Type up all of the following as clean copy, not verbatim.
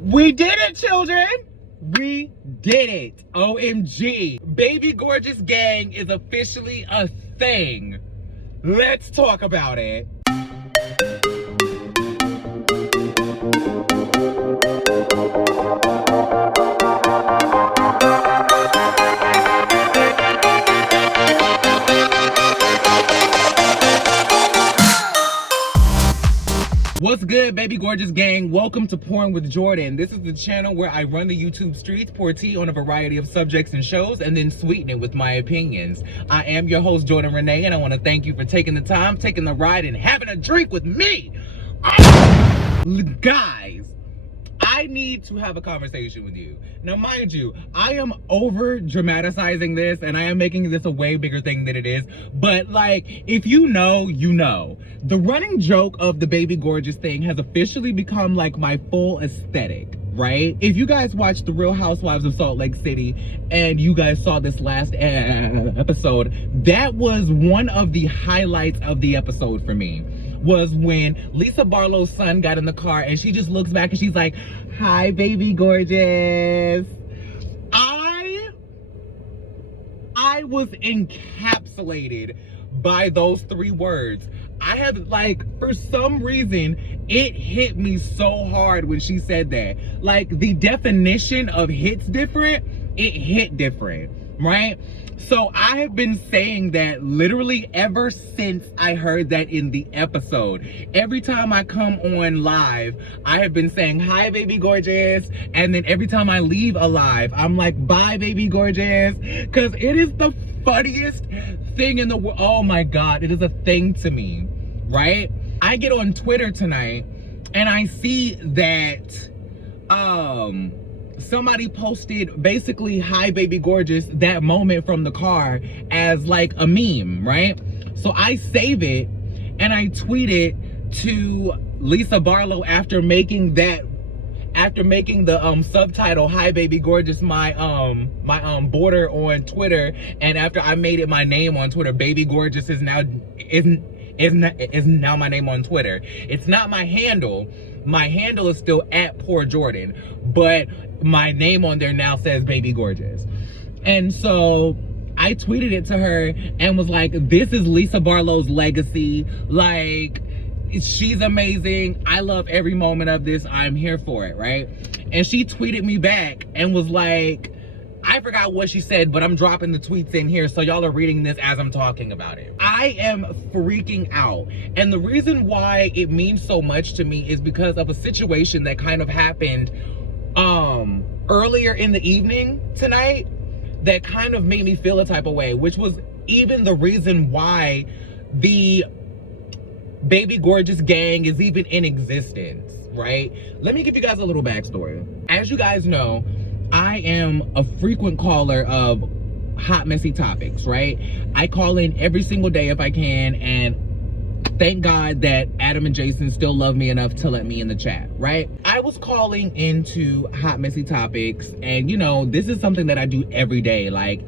We did it, children! We did it. OMG. Baby Gorgeous Gang is officially a thing. Let's talk about it. What's good, Baby Gorgeous Gang? Welcome to Porn with Jordan. This is the channel where I run the YouTube streets, pour tea on a variety of subjects and shows, and then sweeten it with my opinions. I am your host, Jordan Renee, and I want to thank you for taking the time, taking the ride, and having a drink with me. Guys, I need to have a conversation with you. Now, mind you, I am over dramatizing this and I am making this a way bigger thing than it is. But like, if you know, you know. The running joke of the Baby Gorgeous thing has officially become like my full aesthetic, right? If you guys watched The Real Housewives of Salt Lake City and you guys saw this last episode, that was one of the highlights of the episode for me. Was when Lisa Barlow's son got in the car and she just looks back and she's like, "Hi, Baby Gorgeous." I was encapsulated by those three words. I have, like, for some reason, it hit me so hard when she said that. Like, the definition of hits different, it hit different, right? So I have been saying that literally ever since I heard that in the episode. Every time I come on live, I have been saying, "Hi, Baby Gorgeous." And then every time I leave a live, I'm like, "Bye, Baby Gorgeous." Because it is the funniest thing in the world. Oh my God, it is a thing to me, right? I get on Twitter tonight and I see that, somebody posted basically "Hi, Baby Gorgeous," that moment from the car, as like a meme, right? So I save it and I tweet it to Lisa Barlow after making the subtitle "Hi, Baby Gorgeous" my border on Twitter, and after I made it my name on Twitter. Baby Gorgeous is now my name on Twitter. It's not my handle. My handle is still @PoorJordan, but my name on there now says Baby Gorgeous. And so I tweeted it to her and was like, "This is Lisa Barlow's legacy. Like, she's amazing. I love every moment of this. I'm here for it," right? And she tweeted me back and was like, I forgot what she said, but I'm dropping the tweets in here so y'all are reading this as I'm talking about it. I am freaking out. And the reason why it means so much to me is because of a situation that kind of happened earlier in the evening tonight that kind of made me feel a type of way, which was even the reason why the Baby Gorgeous Gang is even in existence, right? Let me give you guys a little backstory. As you guys know, I am a frequent caller of hot, messy topics, right? I call in every single day if I can, and thank God that Adam and Jason still love me enough to let me in the chat, right? I was calling into hot, messy topics, and you know, this is something that I do every day. Like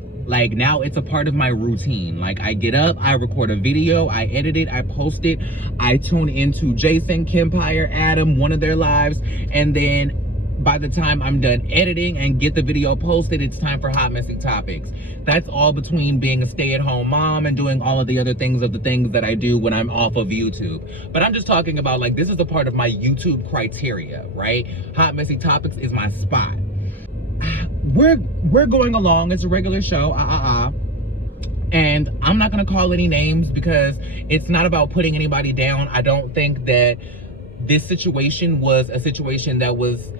now it's a part of my routine. Like, I get up, I record a video, I edit it, I post it, I tune into Jason, Kempire, Adam, one of their lives, and then by the time I'm done editing and get the video posted, it's time for hot, messy topics. That's all between being a stay-at-home mom and doing all of the other things that I do when I'm off of YouTube. But I'm just talking about, like, this is a part of my YouTube criteria, right? Hot, messy topics is my spot. We're going along. It's a regular show, and I'm not gonna call any names because it's not about putting anybody down. I don't think that this situation was a situation that was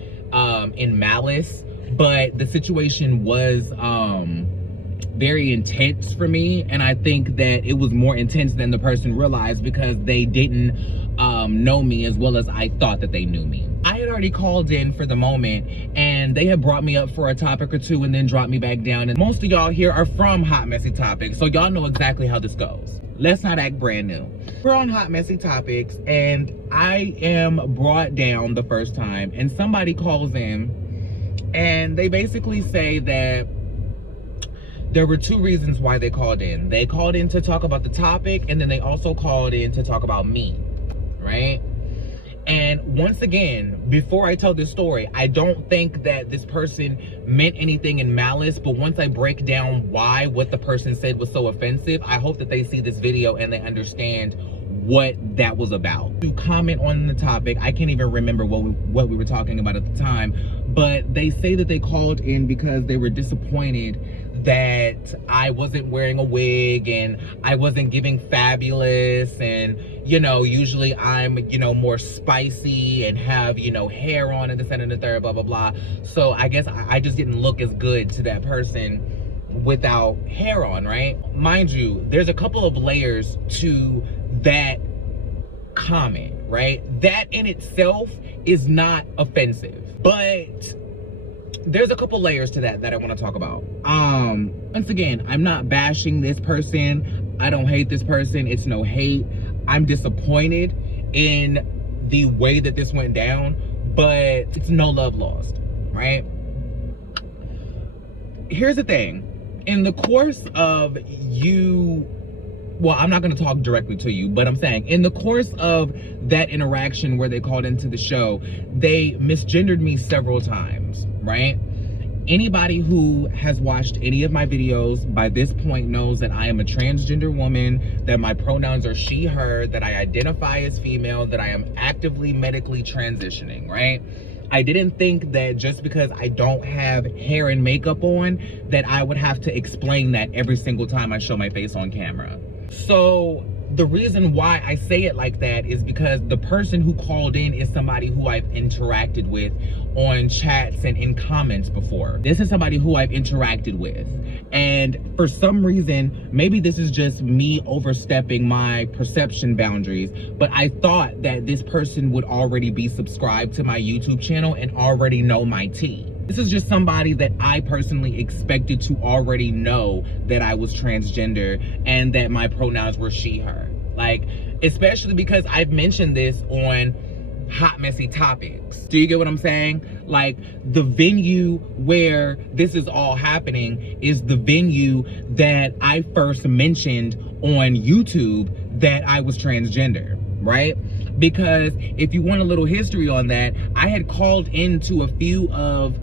in malice, but the situation was very intense for me, and I think that it was more intense than the person realized because they didn't know me as well as I thought that they knew me. I had already called in for the moment, and they had brought me up for a topic or two and then dropped me back down, and most of y'all here are from Hot Messy Topics, so y'all know exactly how this goes. Let's not act brand new. We're on Hot Messy Topics, and I am brought down the first time, and somebody calls in, and they basically say that there were two reasons why they called in. They called in to talk about the topic, and then they also called in to talk about me, right? And once again, before I tell this story, I don't think that this person meant anything in malice, but once I break down why what the person said was so offensive, I hope that they see this video and they understand what that was about. To comment on the topic, I can't even remember what we were talking about at the time, but they say that they called in because they were disappointed that I wasn't wearing a wig and I wasn't giving fabulous, and you know, usually I'm, you know, more spicy and have, you know, hair on and this and the third, blah blah blah. So I guess I just didn't look as good to that person without hair on, right? Mind you, there's a couple of layers to that comment, right? That in itself is not offensive, but there's a couple layers to that I want to talk about. Once again, I'm not bashing this person. I don't hate this person. It's no hate. I'm disappointed in the way that this went down, but it's no love lost, right? Here's the thing. In the course of you, well, I'm not going to talk directly to you, but I'm saying in the course of that interaction where they called into the show, they misgendered me several times, right? Anybody who has watched any of my videos by this point knows that I am a transgender woman, that my pronouns are she, her, that I identify as female, that I am actively medically transitioning, right? I didn't think that just because I don't have hair and makeup on, that I would have to explain that every single time I show my face on camera. So the reason why I say it like that is because the person who called in is somebody who I've interacted with on chats and in comments before. This is somebody who I've interacted with. And for some reason, maybe this is just me overstepping my perception boundaries, but I thought that this person would already be subscribed to my YouTube channel and already know my tea. This is just somebody that I personally expected to already know that I was transgender and that my pronouns were she, her. Like, especially because I've mentioned this on Hot Messy Topics. Do you get what I'm saying? Like, the venue where this is all happening is the venue that I first mentioned on YouTube that I was transgender, right? Because if you want a little history on that, I had called into a few of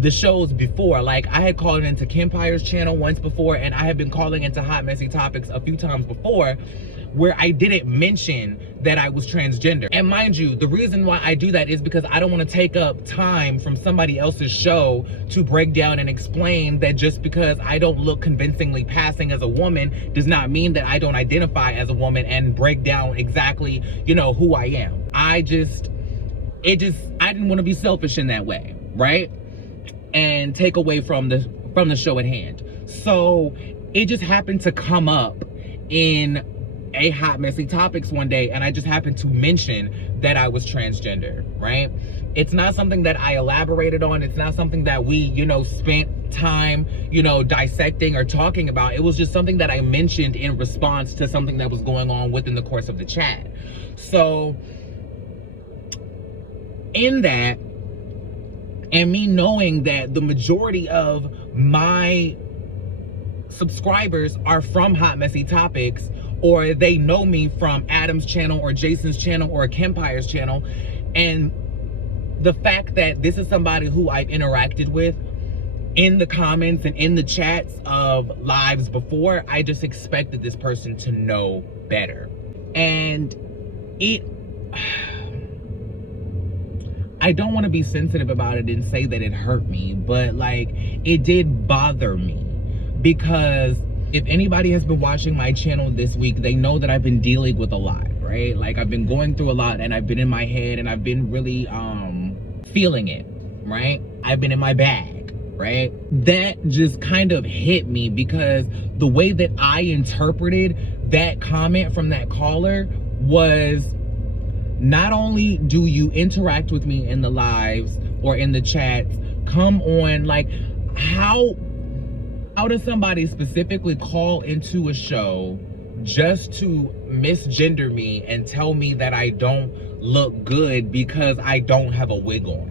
the shows before. Like, I had called into Kempire's channel once before, and I had been calling into Hot Messy Topics a few times before, where I didn't mention that I was transgender. And mind you, the reason why I do that is because I don't want to take up time from somebody else's show to break down and explain that just because I don't look convincingly passing as a woman does not mean that I don't identify as a woman, and break down exactly, you know, who I am. I didn't want to be selfish in that way, right? And take away from the show at hand. So it just happened to come up in a Hot Messy Topics one day, and I just happened to mention that I was transgender, right? It's not something that I elaborated on. It's not something that we, you know, spent time, you know, dissecting or talking about. It was just something that I mentioned in response to something that was going on within the course of the chat. So in that, and me knowing that the majority of my subscribers are from Hot Messy Topics, or they know me from Adam's channel or Jason's channel or Kempire's channel, and the fact that this is somebody who I've interacted with in the comments and in the chats of lives before, I just expected this person to know better. And I don't want to be sensitive about it and say that it hurt me, but like, it did bother me, because if anybody has been watching my channel this week, they know that I've been dealing with a lot, right? Like, I've been going through a lot, and I've been in my head, and I've been really feeling it, right? I've been in my bag, right? That just kind of hit me, because the way that I interpreted that comment from that caller was, not only do you interact with me in the lives or in the chats, come on, like, how does somebody specifically call into a show just to misgender me and tell me that I don't look good because I don't have a wig on?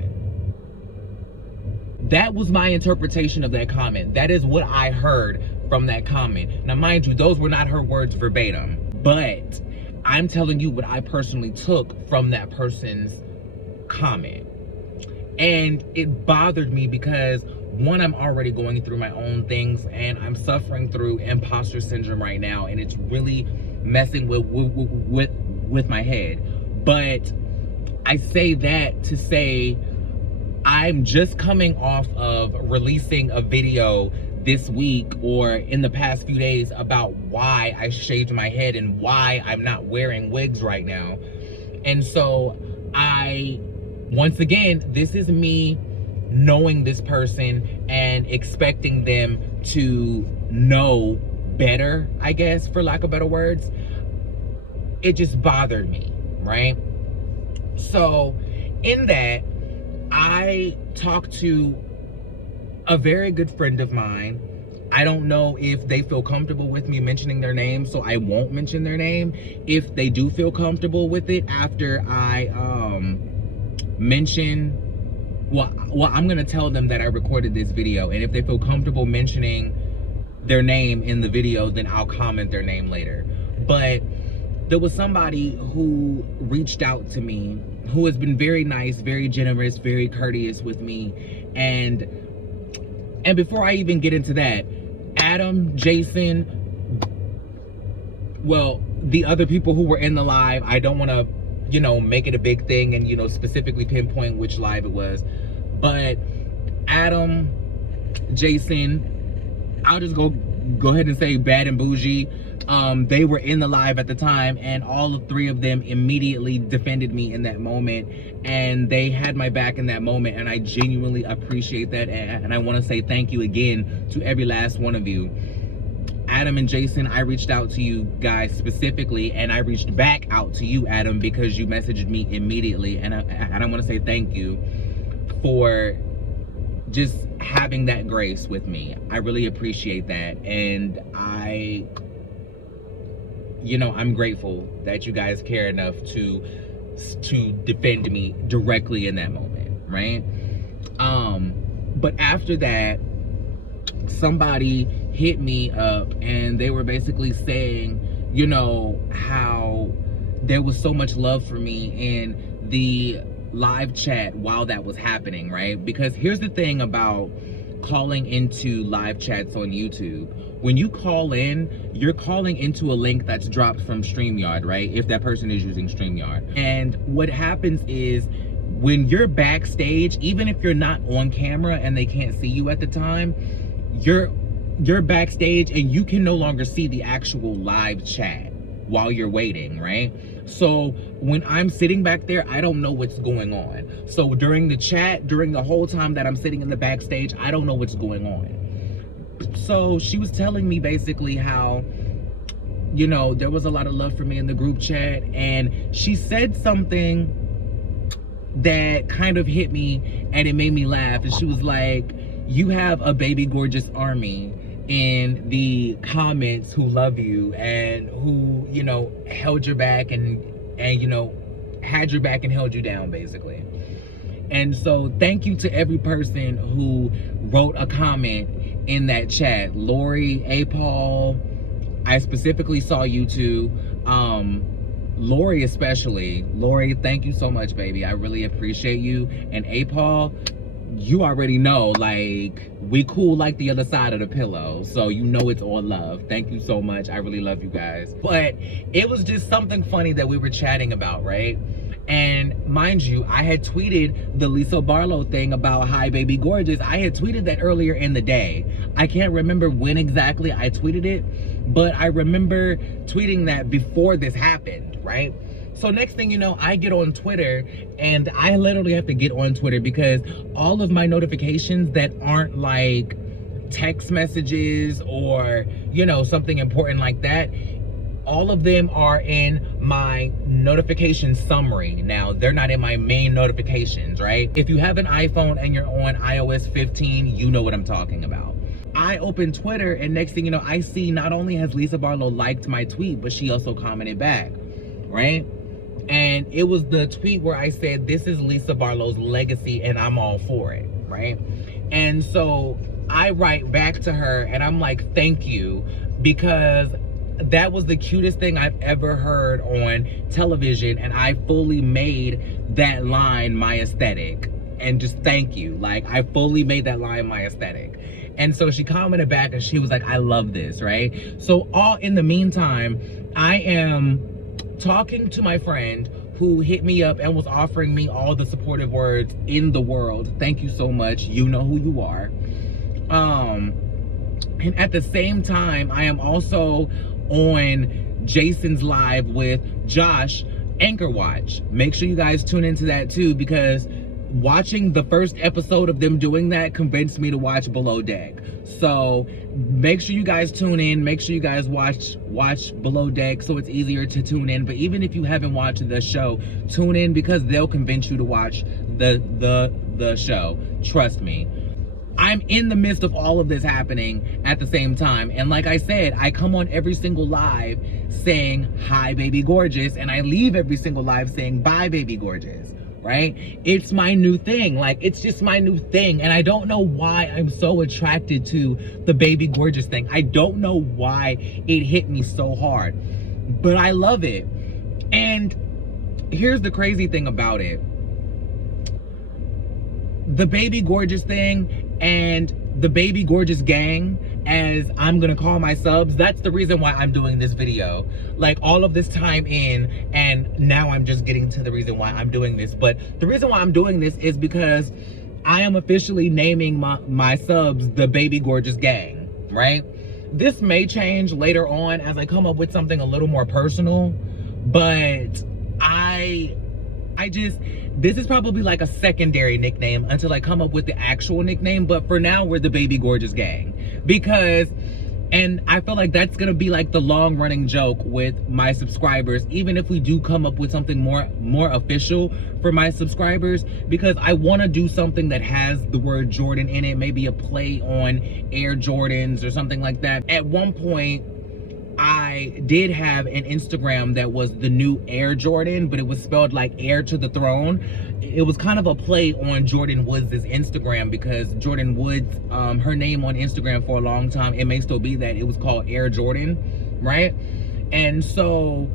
That was my interpretation of that comment. That is what I heard from that comment. Now, mind you, those were not her words verbatim, but I'm telling you what I personally took from that person's comment. And it bothered me because, one, I'm already going through my own things, and I'm suffering through imposter syndrome right now, and it's really messing with my head. But I say that to say I'm just coming off of releasing a video this week or in the past few days about why I shaved my head and why I'm not wearing wigs right now. And so once again, this is me knowing this person and expecting them to know better, I guess, for lack of better words. It just bothered me, right? So in that, I talked to a very good friend of mine. I don't know if they feel comfortable with me mentioning their name, so I won't mention their name. If they do feel comfortable with it after I mention, well, I'm gonna tell them that I recorded this video, and if they feel comfortable mentioning their name in the video, then I'll comment their name later. But there was somebody who reached out to me who has been very nice, very generous, very courteous with me. And before I even get into that, Adam, Jason, well, the other people who were in the live, I don't want to, make it a big thing and, specifically pinpoint which live it was. But Adam, Jason, I'll just go ahead and say Bad and Bougie. They were in the live at the time, and all three of them immediately defended me in that moment, and they had my back in that moment, and I genuinely appreciate that, and I want to say thank you again to every last one of you. Adam and Jason, I reached out to you guys specifically, and I reached back out to you, Adam, because you messaged me immediately, and I want to say thank you for just having that grace with me. I really appreciate that, and I'm grateful that you guys care enough to defend me directly in that moment, right? But after that, somebody hit me up and they were basically saying, how there was so much love for me in the live chat while that was happening, right? Because here's the thing about calling into live chats on YouTube. When you call in, you're calling into a link that's dropped from StreamYard, right? If that person is using StreamYard. And what happens is when you're backstage, even if you're not on camera and they can't see you at the time, you're backstage and you can no longer see the actual live chat while you're waiting, right? So when I'm sitting back there, I don't know what's going on. So during the chat, during the whole time that I'm sitting in the backstage, I don't know what's going on. So she was telling me basically how, there was a lot of love for me in the group chat, and she said something that kind of hit me and it made me laugh. And she was like, you have a baby gorgeous army in the comments who love you and who, held your back and had your back and held you down, basically. And so thank you to every person who wrote a comment in that chat. Lori, A. Paul, I specifically saw you two. Lori especially. Lori, thank you so much, baby. I really appreciate you. And A. Paul, you already know, like, we cool like the other side of the pillow. So it's all love. Thank you so much. I really love you guys. But it was just something funny that we were chatting about, right? And mind you, I had tweeted the Lisa Barlow thing about Hi Baby Gorgeous. I had tweeted that earlier in the day. I can't remember when exactly I tweeted it, but I remember tweeting that before this happened, right? So next thing you know, I get on Twitter, and I literally have to get on Twitter because all of my notifications that aren't like text messages or, something important like that, all of them are in my notification summary. Now, they're not in my main notifications, right? If you have an iPhone and you're on iOS 15, you know what I'm talking about. I open Twitter, and next thing you know, I see not only has Lisa Barlow liked my tweet, but she also commented back, right? And it was the tweet where I said, this is Lisa Barlow's legacy and I'm all for it, right? And so I write back to her and I'm like, thank you, because that was the cutest thing I've ever heard on television, and I fully made that line my aesthetic. And just thank you. Like, I fully made that line my aesthetic. And so she commented back and she was like, I love this, right? So all in the meantime, I am talking to my friend who hit me up and was offering me all the supportive words in the world. Thank you so much. You know who you are. And at the same time, I am also on Jason's live with Josh, Anchor Watch. Make sure you guys tune into that too, because watching the first episode of them doing that convinced me to watch Below Deck. So make sure you guys tune in. Make sure you guys watch Below Deck so it's easier to tune in. But even if you haven't watched the show, tune in because they'll convince you to watch the show. Trust me. I'm in the midst of all of this happening at the same time. And like I said, I come on every single live saying, hi, baby gorgeous. And I leave every single live saying, bye, baby gorgeous. Right? It's my new thing. Like, it's just my new thing. And I don't know why I'm so attracted to the baby gorgeous thing. I don't know why it hit me so hard, but I love it. And here's the crazy thing about it. The baby gorgeous thing and the baby gorgeous gang, as I'm gonna call my subs, that's the reason why I'm doing this video. Like, all of this time in, and now I'm just getting to the reason why I'm doing this. But the reason why I'm doing this is because I am officially naming my subs the baby gorgeous gang, right? This may change later on as I come up with something a little more personal, but this is probably like a secondary nickname until I come up with the actual nickname. But for now, we're the baby gorgeous gang, because, and I feel like that's gonna be like the long running joke with my subscribers, even if we do come up with something more official for my subscribers, because I want to do something that has the word Jordan in it, maybe a play on Air Jordans or something like that. At one point, I did have an Instagram that was the new Air Jordan, but it was spelled like heir to the throne. It was kind of a play on Jordan Woods' Instagram, because Jordan Woods, her name on Instagram for a long time, it may still be that, it was called Air Jordan, right? And so,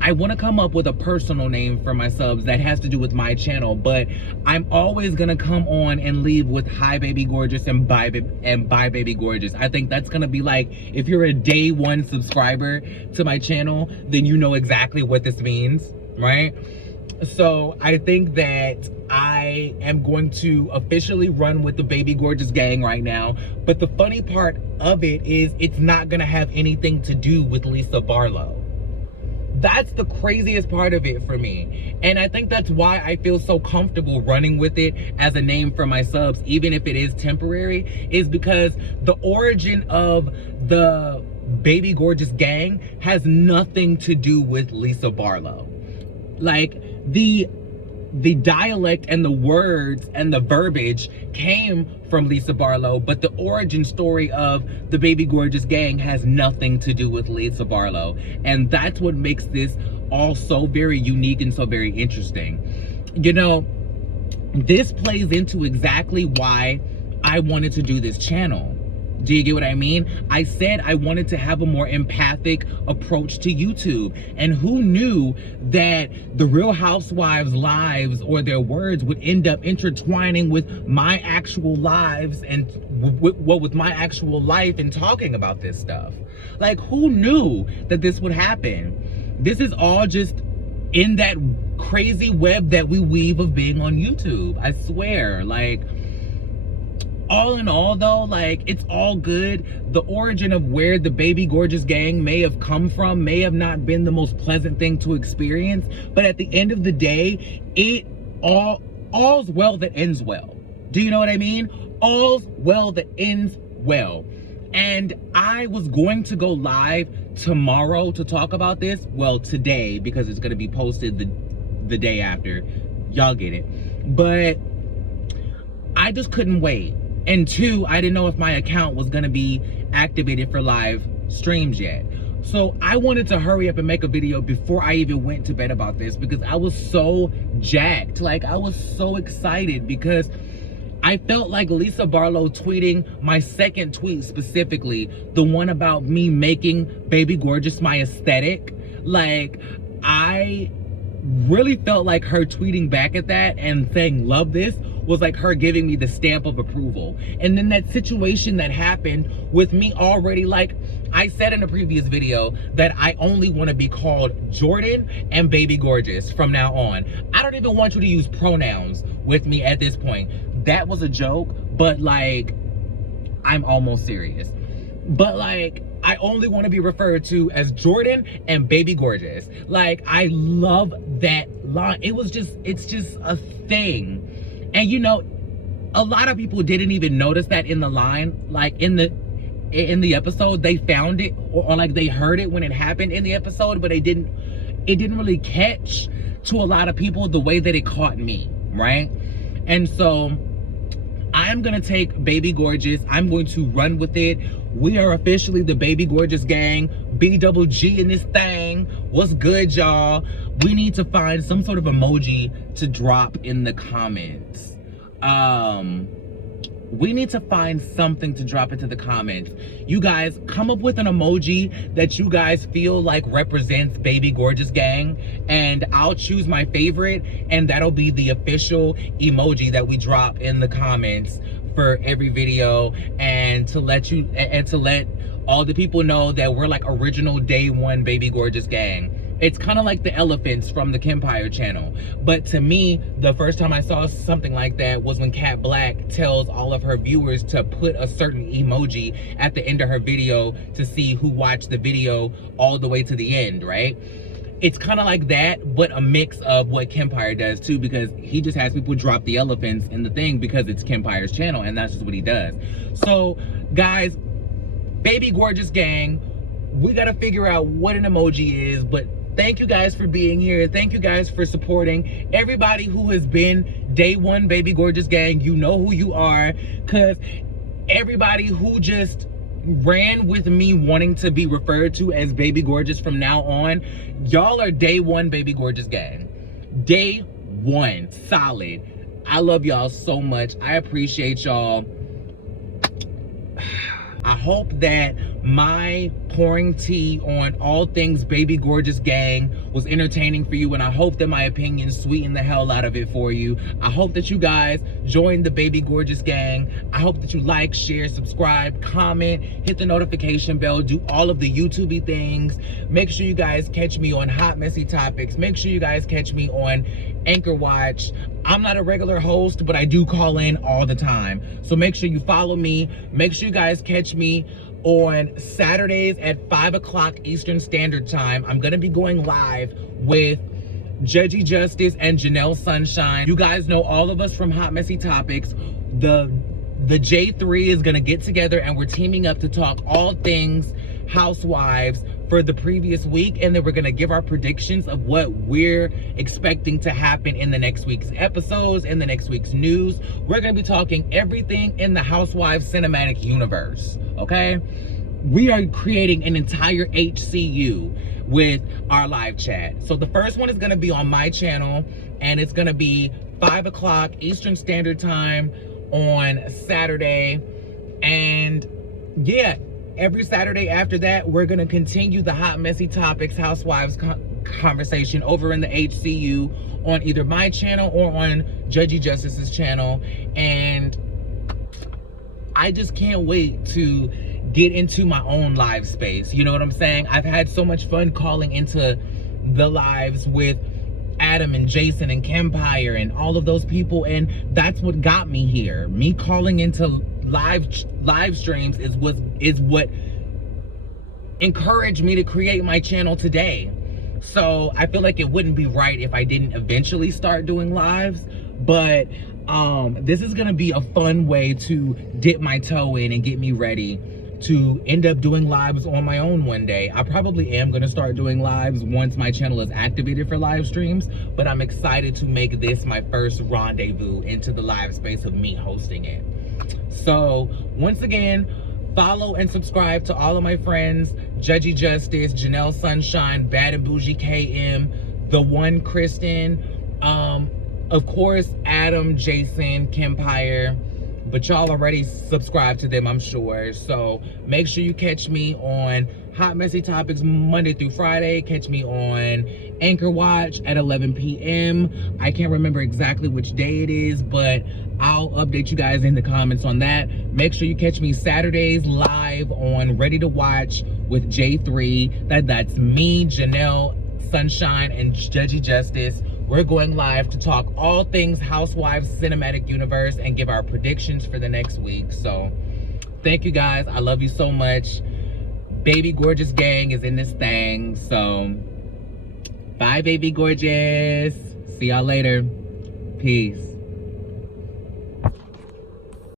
I want to come up with a personal name for my subs that has to do with my channel, but I'm always going to come on and leave with hi baby gorgeous and bye baby gorgeous. I think that's going to be like, if you're a day one subscriber to my channel, then you know exactly what this means, right? So I think that I am going to officially run with the baby gorgeous gang right now. But the funny part of it is it's not going to have anything to do with Lisa Barlow. That's the craziest part of it for me. And I think that's why I feel so comfortable running with it as a name for my subs, even if it is temporary, is because the origin of the baby gorgeous gang has nothing to do with Lisa Barlow. Like, the dialect and the words and the verbiage came from Lisa Barlow, but the origin story of the baby gorgeous gang has nothing to do with Lisa Barlow. And that's what makes this all so very unique and so very interesting. You know, this plays into exactly why I wanted to do this channel. Do you get what I mean? I said I wanted to have a more empathic approach to YouTube. And who knew that the Real Housewives' lives or their words would end up intertwining with my actual lives and with my actual life and talking about this stuff? Like, who knew that this would happen? This is all just in that crazy web that we weave of being on YouTube. I swear, like, all in all though, like, it's all good. The origin of where the baby gorgeous gang may have come from may have not been the most pleasant thing to experience, but at the end of the day, it all's well that ends well. Do you know what I mean? All's well that ends well. And I was going to go live tomorrow to talk about this. Well, today, because it's going to be posted the day after. Y'all get it. But I just couldn't wait. And two, I didn't know if my account was gonna be activated for live streams yet. So I wanted to hurry up and make a video before I even went to bed about this, because I was so jacked. Like, I was so excited because I felt like Lisa Barlow tweeting my second tweet specifically, the one about me making Baby Gorgeous my aesthetic. Like, I really felt like her tweeting back at that and saying, love this, was like her giving me the stamp of approval. And then that situation that happened with me already, like I said in a previous video, that I only want to be called Jordan and Baby Gorgeous from now on. I don't even want you to use pronouns with me at this point. That was a joke, but like, I'm almost serious. But like, I only want to be referred to as Jordan and Baby Gorgeous. Like, I love that line. It's just a thing. And you know, a lot of people didn't even notice that in the line, like in the episode. They found it, or like they heard it when it happened in the episode, but it didn't really catch to a lot of people the way that it caught me, right? And so I'm gonna take Baby Gorgeous. I'm going to run with it. We are officially the Baby Gorgeous gang. BGG in this thing. What's good, y'all? We need to find some sort of emoji to drop in the comments. We need to find something to drop into the comments. You guys, come up with an emoji that you guys feel like represents Baby Gorgeous gang, and I'll choose my favorite, and that'll be the official emoji that we drop in the comments for every video, and to let all the people know that we're like original day one Baby Gorgeous gang. It's kind of like the elephants from the Kempire channel. But to me, the first time I saw something like that was when Kat Black tells all of her viewers to put a certain emoji at the end of her video to see who watched the video all the way to the end, right? It's kind of like that, but a mix of what Kempire does too, because he just has people drop the elephants in the thing because it's Kempire's channel, and that's just what he does. So, guys, Baby Gorgeous gang, we gotta figure out what an emoji is, but thank you guys for being here. Thank you guys for supporting. Everybody who has been day one Baby Gorgeous gang, you know who you are, because everybody who just ran with me wanting to be referred to as Baby Gorgeous from now on, y'all are day one Baby Gorgeous gang. Day one, solid. I love y'all so much. I appreciate y'all. I hope that my pouring tea on all things Baby Gorgeous gang was entertaining for you, and I hope that my opinions sweeten the hell out of it for you. I hope that you guys join the Baby Gorgeous gang. I hope that you like, share, subscribe, comment, hit the notification bell, do all of the YouTubey things. Make sure you guys catch me on Hot Messy Topics. Make sure you guys catch me on Anchor Watch. I'm not a regular host, but I do call in all the time. So make sure you follow me. Make sure you guys catch me on Saturdays at 5 o'clock Eastern Standard Time. I'm gonna be going live with Judgy Justice and Janelle Sunshine. You guys know all of us from Hot Messy Topics. The J3 is gonna get together, and we're teaming up to talk all things housewives for the previous week, and then we're gonna give our predictions of what we're expecting to happen in the next week's episodes, in the next week's news. We're gonna be talking everything in the Housewives cinematic universe, okay? We are creating an entire HCU with our live chat. So the first one is gonna be on my channel, and it's gonna be 5 o'clock Eastern Standard Time on Saturday. And yeah, every Saturday after that, we're gonna continue the Hot Messy Topics Housewives conversation over in the HCU on either my channel or on Judgy Justice's channel. And I just can't wait to get into my own live space. You know what I'm saying? I've had so much fun calling into the lives with Adam and Jason and Kempire and all of those people, and that's what got me here. Me calling into live streams is what encouraged me to create my channel today. So I feel like it wouldn't be right if I didn't eventually start doing lives, but this is gonna be a fun way to dip my toe in and get me ready to end up doing lives on my own one day. I probably am gonna start doing lives once my channel is activated for live streams, but I'm excited to make this my first rendezvous into the live space of me hosting it. So once again, follow and subscribe to all of my friends: Judgy Justice, Janelle Sunshine, Bad and Bougie KM, The One Kristen, of course Adam, Jason, Kempire, but y'all already subscribe to them, I'm sure. So make sure you catch me on Hot Messy Topics Monday through Friday. Catch me on Anchor Watch at 11 p.m. I can't remember exactly which day it is, but I'll update you guys in the comments on that. Make sure you catch me Saturdays live on Ready to Watch with J3. That's me, Janelle, Sunshine, and Judgy Justice. We're going live to talk all things Housewives Cinematic Universe and give our predictions for the next week. So thank you guys. I love you so much. Baby Gorgeous gang is in this thing. So bye, Baby Gorgeous. See y'all later. Peace.